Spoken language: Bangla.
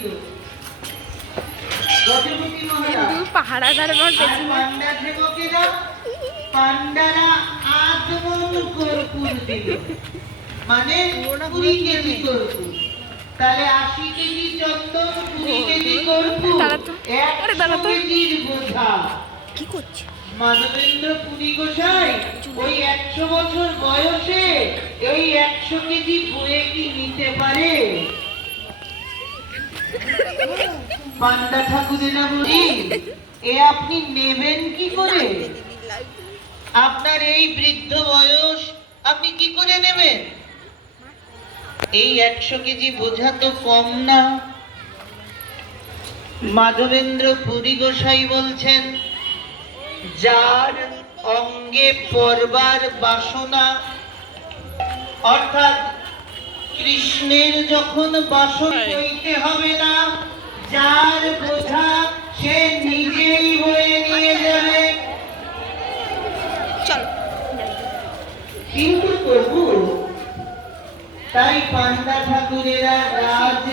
দিল। গজপতি মহারাজ পাহাড়াদার পান্ডা সেবকেরা পান্ডারা আগমন কর্পূর দিল, মানে 20 কেজি কর্পূর। তাহলে 80 কেজি চন্দন, 20 কেজি কর্পূর, 100 কেজির বোঝা। কি করছে মানবেন্দ্র পুরী গোসাই ওই 100 বছর বয়সে এই 100 কেজি বয়ে কি নিতে পারে? পান্ডা ঠাকুরেরা বলি, এ আপনি নেবেন কি করে? আপনার এই বৃদ্ধ বয়স আপনি কি করে নেবেন? এই 100 কেজি বোঝা তো কম না। মাধবেন্দ্র পুরী গোসাই বলছেন, যার অঙ্গে পরবার বাসনা, অর্থাৎ কৃষ্ণের যখন বাসন বইতে হবে না, যার বোঝা সে নিজেই বয়ে নিয়ে যাবে। কিন্তু প্রভু, তাই পান্ডা ঠাকুরেরা রাজ